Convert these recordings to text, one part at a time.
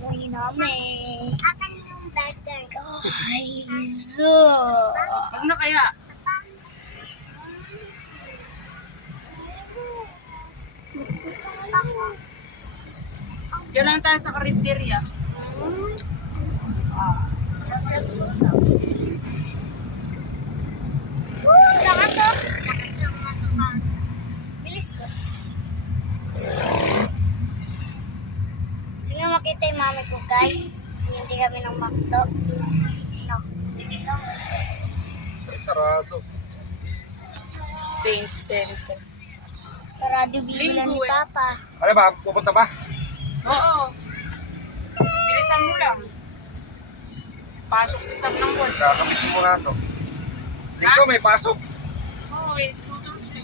Uwi namin. Akan yung burger. Guys. Huwag na kaya. Diyan lang tayo sa karinderya. Lakas oh. Lakas ng ano. Bilis oh. Sige makita yung mami ko guys. Hindi kami ng McDo. No. Sarado. 20 cents. Sarado bibilan ni Linggo eh. Papa. Ano ba? Pupunta ba? Oo. Bilisan mo lang. Pasok si Sam ng work. Kakamitin mo na ito. Linggo may pasok. Oo, eh. Tutor siya.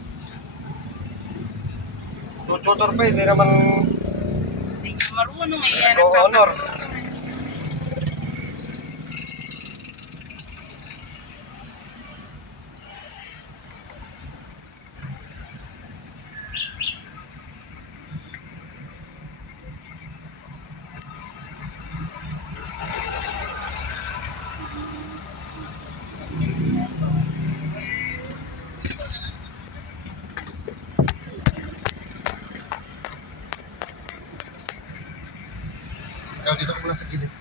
Tutor pa, hindi naman Hindi niya marunong eh. honor. Ikaw dito ko muna sa gilid.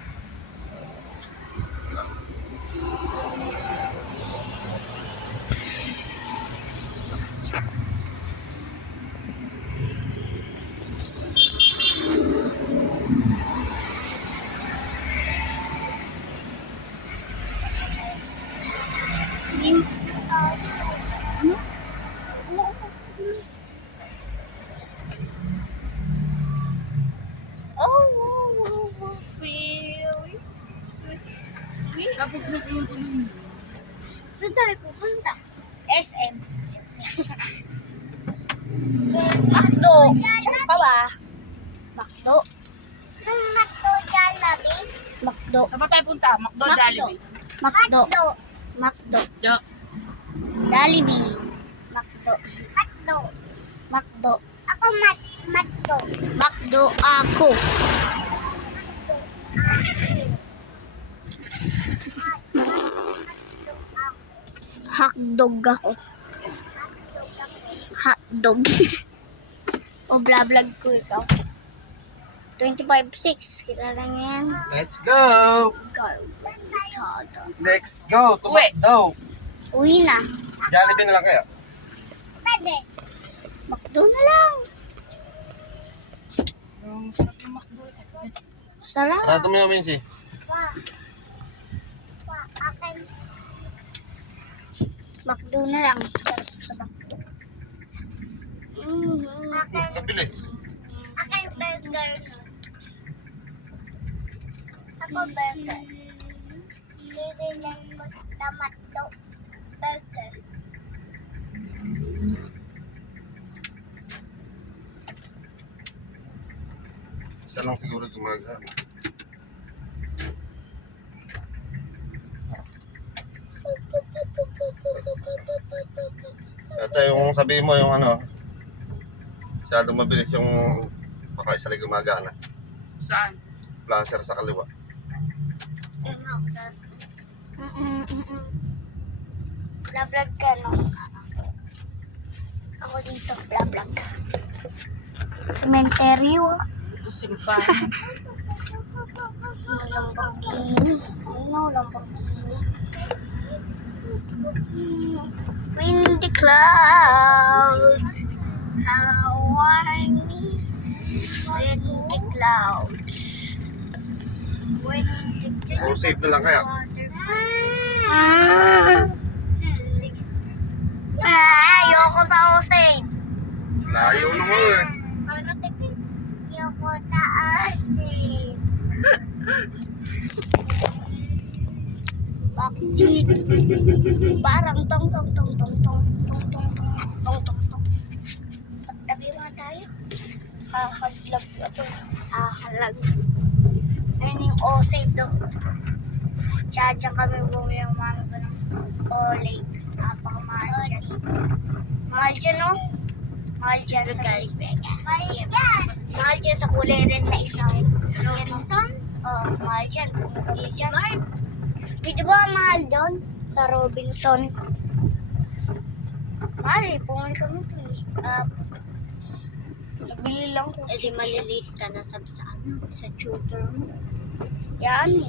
Sabog na puno. Saan tayo pupunta? SM. McDo. Check pa ba? McDo. Nung McDo. McDo. Saan ba tayo punta? McDo, Jollibee. McDo. McDo. Jo. Jollibee. McDo. McDo. McDo. Ako McDo. McDo ako. Hotdog ako. Hotdog. O vlog ko ikaw. 25-6. Kilala niya yan. Let's go! Garbantada. Let's go! Uwi. Daw! Uwi na. Jollibee na lang kayo. Pwede. McDo na lang. Yung sarap yung McDo. Sarap. Sarado mo yung Mincy. Akan. McDo na lang. Sarap sa McDo. Mabilis. Akan burger. Ako burger. Bibilan mo sa McDo. Burger. Isa lang siguro gumagana. Ito yung sabihin mo yung ano, masyadong mabilis yung baka isa lang gumagana. Saan? Placer sa kaliwa. Yun nga ako sarap. Vlog ka no? Ako dito vlog. Cementerio. Ito simbahan. Lamborghini. Ayun o, Lamborghini. Windy clouds. How warmy. Windy clouds. Windy clouds. Oh, safe na lang kaya. Sige. Ayoko sa Osage. Layo na mo eh. Yoko taas eh. Backseat. Parang tong tong tong tong tong tong tong tong tong tong. Pagtabi mga tayo. Hahaglag ito. Hahalag. Ayun yung Osage do. Tsaka kami bumili ng mami ko ng Oleg. Napakamahal siya. Mahal siya no? Mahal dyan sa Mahal yan. mahal dyan sa kulay red na isang. Robinson? Oh, mahal dyan. Easy Mart? Di ba mahal doon? Sa Robinson. Mahal eh. Pumuli kami doon eh. Nabili lang ko. Eh di malilate ka na sa sa tutor mo. Yan.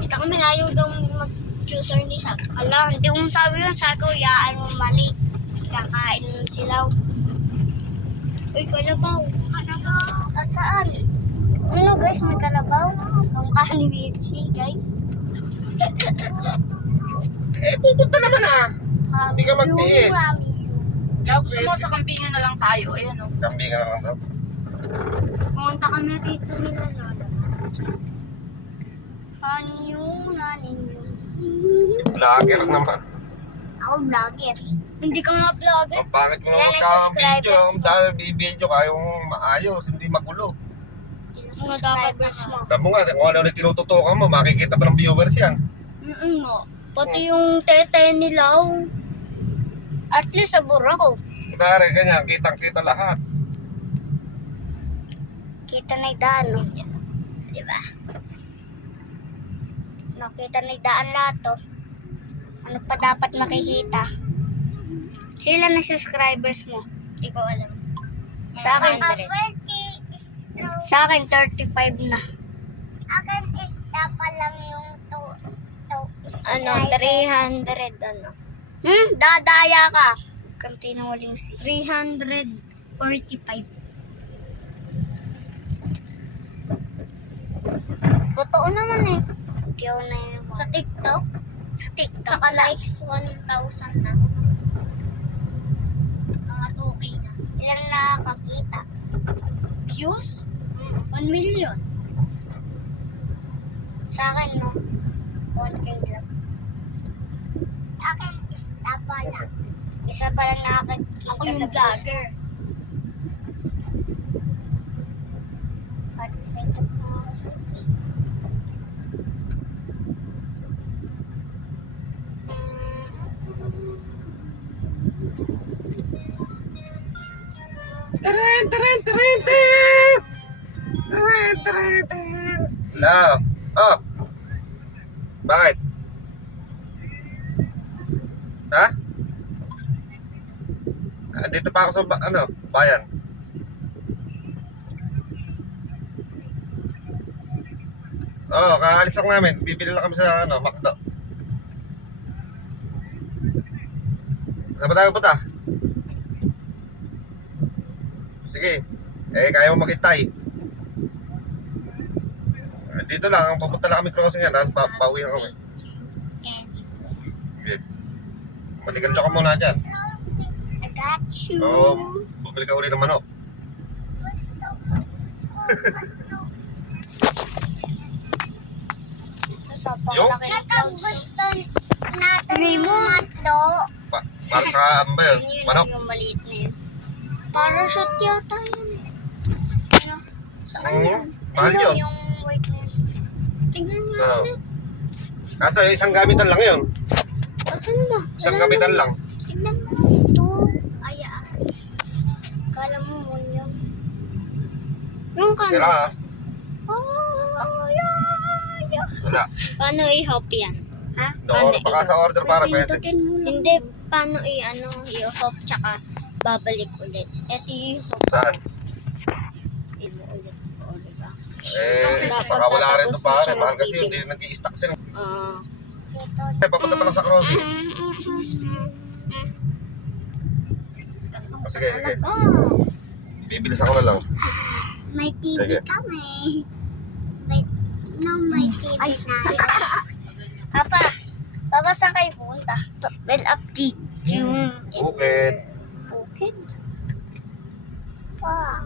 Ito kami layo daw mag-tutor ni Sab. Ala, hindi mo sabi yun sa kuyaan mo mali. Kakain ng silaw. Uy, kalabaw. Kalabaw. Saan? Ano guys, may kalabaw. Kamukha ni Vinci guys. Pupunta naman ah. Hindi ka magtiis. Kaya gusto mo sa kambingan na lang tayo. Ayan o. Kambingan na lang daw. Pumunta kami rito nila Lola. Haninyo. Vlogger naman. Ako vlogger. Hindi ka nga vlogger. Ang pangit mo Ilan naman ang ka subscribers video. mo? Dahil bibidyo ka yung maayos, hindi magulo. Ano dapat mo? Tamo nga, kung ano na tinututukan mo, makikita pa ng viewers yan. Nga. Pati yung tete nila. At least sa bura ko. Kunwari, ganyan, kitang-kita lahat. Kita na yung daan, no? Diba? Nakita na yung daan lahat, to. Ano pa dapat makikita? Sila na subscribers mo. Hindi ko alam. Sa akin, sa akin 35 na. Akin is pa lang yung ano, 300 ano. Dadaya ka. Kanti na waling si. 345. Totoo naman eh. Hindi ako na yun. Sa TikTok, Sa TikTok. saka likes 1,000 na. Mga 2K na. Ilan nakakakita? Views? 1 million. Sa akin, no? 1K lang. Akin is pa lang. Isa pa lang nakakakita Ako sa yung vlogger. Ito po ako sa si. Hello. Oh. Bakit? Ha? Dito pa ako sa bayan. Oo, kaalis lang namin. Bibili lang kami sa McDo. Saan ba tayo punta? Sige. Kaya mo maghintay. Dito lang, pupunta lang kami crossing yan, tapos pauwi na kami. Okay. Maligan ka muna dyan. I got you. Oo, bumili ka uli ng manok. Sa Yung? pangalaki ng clouds. Gusto natin yung matdo. Para sa ano ba yun? Yun Manok? yung maliit na yun. Parachute yata yun eh. Ano? Mahal Ano yun. yung white na yun? Tignan nga Oo. ulit. Kaso isang gamitan lang yun. Asan ba? Isang Wala gamitan naman. lang. Tignan mo. Ito. Ay, Kala mo mo yun. Yung kano. Kailangan yeah. wala. Paano i-hop yan? Ha? No, baka sa order para pwede. Pindutin mo lang. Hindi, paano i-hop tsaka babalik ulit. Ito i-hop Saan? mo ulit. Diba? Baka wala rin ito pare. Mahal kasi yun, hindi nag-i-stack sila. Papunta pa lang sa crossing. Sige, sige. Oh, Bibilis ako na lang. may TV Sige. kami. May TV Ay. na. Papa, saan kayo punta? Well, update yung Bukid. Bukid. pa.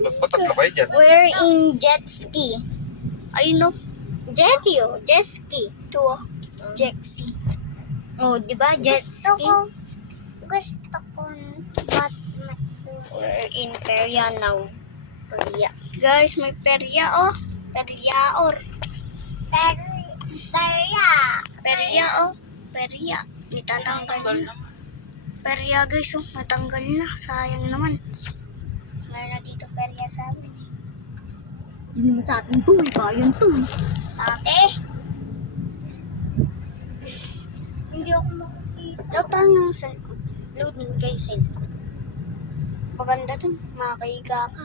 Ba't ka ba dyan? We're in jet ski. Ayun no. Jet ski. Ito oh. Jexy. Oh, di ba? Jet ski. Gusto ko. We're in Peria now. Peria. Guys, may perya oh. Peryaor. Peria. Perya oh. Perya. May tatanggal yun. perya guys, oh, natanggal na. Sayang naman. Wala na dito perya sa amin eh. Yun naman sa atin to. Bayan to. Ate! Hindi ako makikita. Load tayo ng sa likod. Load din kayo sa likod. Maganda dun. Makahiga ka.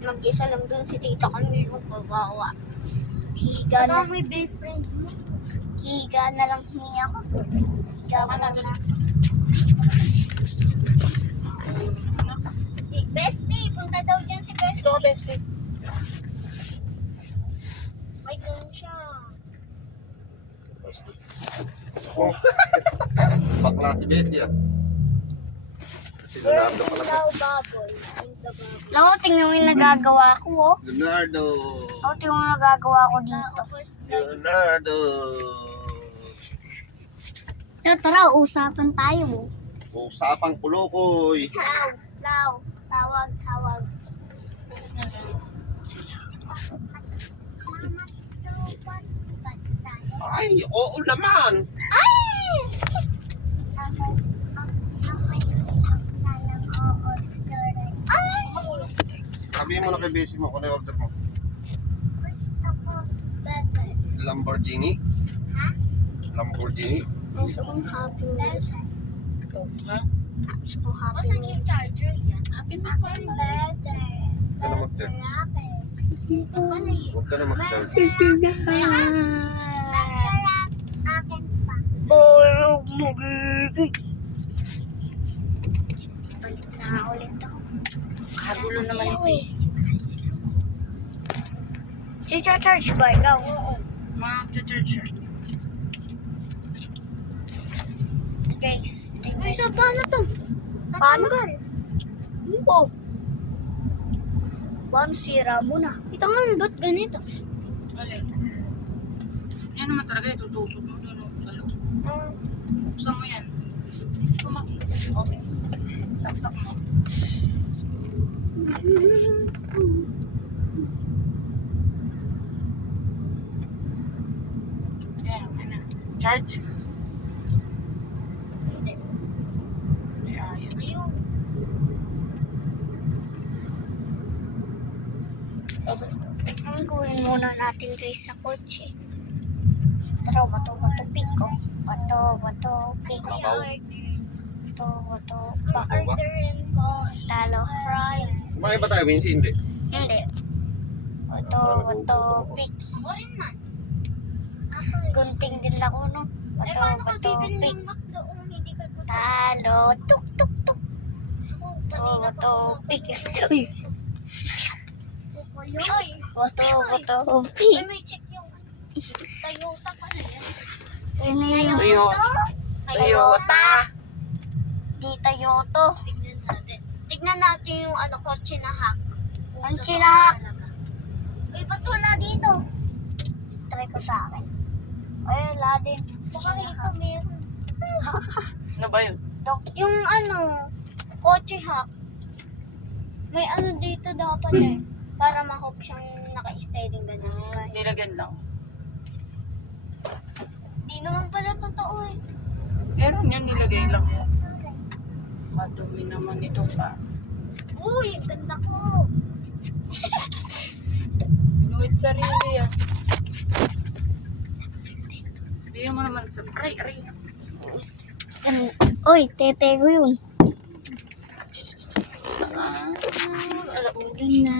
Mag-isa lang dun si Tita Camille magbabawa. Higa na. Saka may best friend mo. Higa na lang niya ako. Higa ka na na. Bestie, punta daw dyan si Bestie. Ito ka, bestie. May ganun siya. Oh. Bakla si Bessie ah. Leonardo pala. Daw baboy. Punta baboy. Naku, tingnan mo yung nagagawa ko, oh. Leonardo. Naku, tingnan mo yung nagagawa ko dito. Leonardo. Tara, usapan tayo, oh. Usapang Pulokoy. Tawag. Ay, oo naman. Sabihin mo na kay Bessie mo kung ano yung order mo. Lamborghini? Lamborghini? Gusto kong happy meal. Ikaw, ha? Gusto kong happy Saan meal. yung charger yan? Happy mo. Huwag ka na mag-charge. Huwag ka na mag-charge. Borog magigig. Balik na ulit ako. Kagulo naman ni si. Charge ba ikaw? Mag-charger. Guys, Uy, so paano to? paano ba? Oo. Paano sira mo na? Ito nga, ba't ganito? Alin? Yan naman talaga, itutusok mo doon sa loob. Buksan mo yan. Hindi ko makita. Okay. Saksak mo. Yan, ano. Charge? Hindi. Yeah, yan. Ayun. Ang gawin muna natin guys sa kotse. Tara, bato, piko. Bato, piko. Bato, pa. Orderin ko. Talo. Fries. Kumain ba tayo, Vinci? Hindi. Hindi. Bato, pik. Ako rin man. Gunting din ako, no? Eh, paano ka Bato, bibili pik. ng McDo kung hindi ka gutom? Talo. Tuk. Ako, kanina pa Bato, ako pik. Uy! Bato, Uy, pik. may check yung Toyota pa na yan. Yun na yung Toyota. di Toyota. Tignan natin. Tignan natin yung kotse na hack. Kung Ang totoo chinahak? talaga. Uy, ba't wala dito? Try ko sa akin. Ay, wala din. Baka rito meron. Ano ba yun? Yung kotse hack. May dito dapat eh. Para ma-hope siyang naka-steady ganyan. Kahit Nilagyan lang. di naman pala totoo eh. Meron yun, nilagay lang. Madumi naman ito pa. Uy, ganda ko. Inuwit sarili ah. Sabihin mo naman sa aray. Uy, tete ko yun. Alam mo. Na.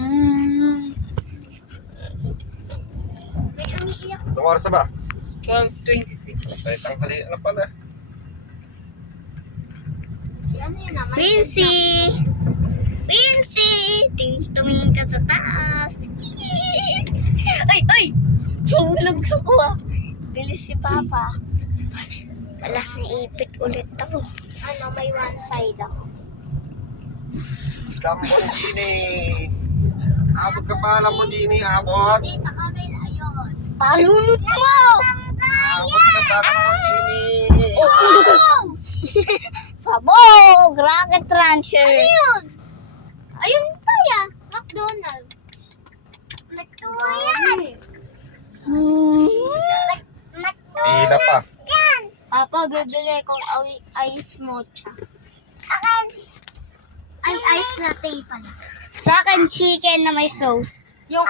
May umiiyak. Itong oras na ba? 12:26. Ay, tanghali. Ano pala? Si ano yun naman? Pincy! Tumingin ka sa taas. Ay! Hulog ako ah. Bilis si Papa. Wala, naipit ulit ako. May one side ako. Lamborghini. Abot ka pa, Lamborghini. Abot. Dito kami ayun. Palunod mo! Abot ka pa, Lamborghini. Wow! Sabog! Rocket Rancher! Ano yun? Ayun pa ya. McDonald's. McDonald's. Hmm. Pila pa. Papa, bibili kong ice mocha. Ay, ice latte pala. Sa akin, chicken na may sauce. Yung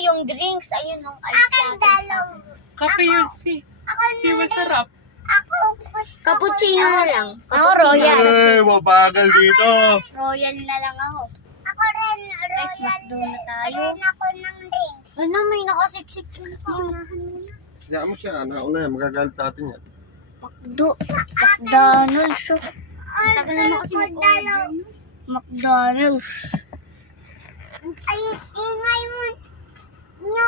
yung drinks, ayun, yung ice latte. Kape yun si. Di masarap. Cappuccino na lang. Ako, royal. Eh, mabagal dito. Royal na lang ako. Ako rin, Guys, McDo na tayo. ako ng drinks. Ano, may nakasiksik yun pa. Kaya mo siya, nauna yan, magagalit sa atin yan. McDonald's. Oh. Tagal naman kasi mag-order. McDonald's. Ay, ingay mo. No.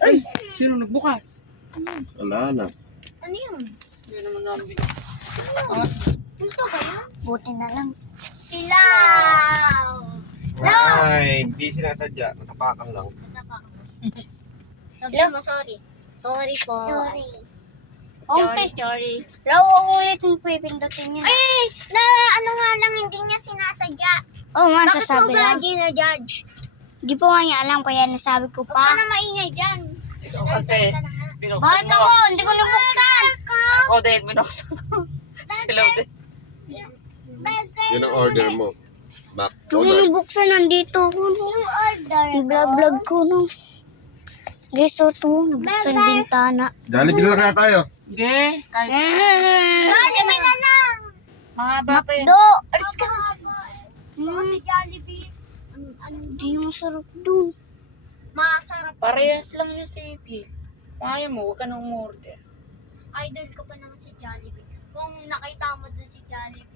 Ay, sino nagbukas? Wala na. Ano yun? Hindi naman namin. Ito ba yun? Buti na lang. Ilaw! Ay, hindi sinasadya. Natapakan lang. Sabi mo, sorry. Sorry po. Sorry. Sorry. Raw, ulit yung pipindutin yun. Ay, ano nga lang, hindi niya sinasadya. Oo nga, Bakit mo sasabi ba lang. ginajudge? Di po nga niya alam, kaya nasabi ko Huwag ka pa. na maingay dyan. Ikaw kasi, Ka na nga. binuksan Bakit mo. ako? Hindi ko nabuksan. Ako din, binuksan ko. Sila din. Yun ang order mo. Hindi ko McDonald's. nabuksan, nandito ako. No. Order. Vlog ko, no. Guys, so to, nabuksan yung bintana. Jollibee na lang kaya tayo. Hindi, kahit Jollibee na lang. mahaba pa yun. Do! Si Jollibee. Hindi yung sarap dun. Masarap. Parehas lang yung CP. Kung ayaw mo, huwag ka nang umorder. Idol ko pa naman si Jollibee. Kung nakita mo dun si Jollibee.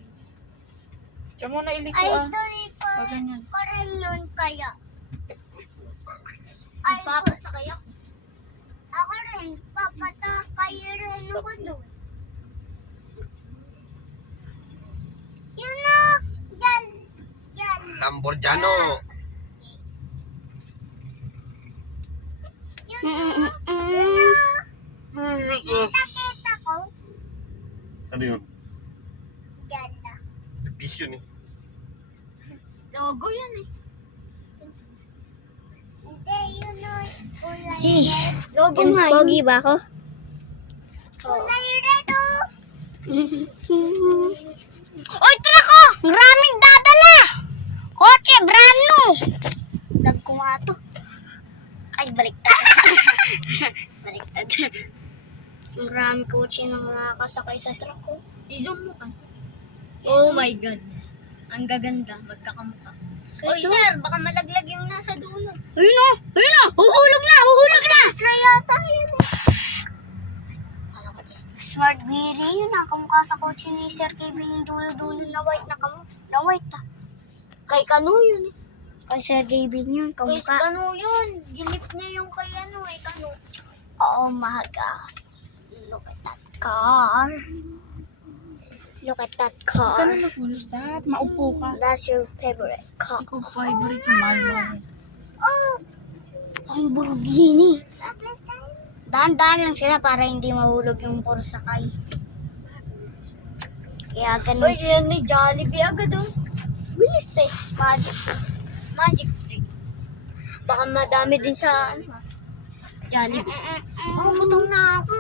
Diyan mo na iliko ah. Idol ko. Huwag ganyan. Ko rin yun kaya. Ay, papasakay ako. Ako rin. Papatakay rin ako dun. Yun na. Yan. Lamborghano. Nakita ko. Ano yun? Yan na. Bis yun eh. Logo yun eh. Hindi, yun o. Kulay Si, Logo nga yun. pogi ba ako? Kulay red o. Oy, tara ko! Maraming dadala! Kotse, brand new! Vlog ko nga to. Ay, baliktad. Baliktad. Marami kotse na mga kasakay sa truck ko. I-zoom mo kasi. Oh my goodness. Ang gaganda, magkakamukha. Oy, Kaso- sir, baka malaglag yung nasa dulo. Ayun o! Ayun o! Huhulog na! Huhulog na! Tesla yata yun eh. Kala ko Tesla. Smart Giri yun. Nakamukha sa kotse ni Sir Kevin yung dulo-dulo na white na white ah. Kay Kano yun eh. Kay Sir Kevin yun. Kay Kamukha. Kano yun. Ginip niya yung kay Kano. Oh my gosh. Look at that car. Look at that car. nag-ulusap? Maupo ka. That's your favorite car. Ikaw favorite mo, mahal mo. Oh! Ang Lamborghini. Dahan-dahan lang sila para hindi mahulog yung porsakay. Kaya ganun. Uy, yan may Jollibee agad oh. Bilis eh. Magic. Magic trick. Baka madami din sa Jollibee. Oh, gutom na ako.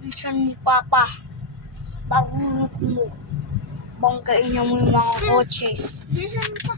Bisan mo, Papa. Barunot mo. Banggain niya mo yung mga coaches. Bilisan mo pa.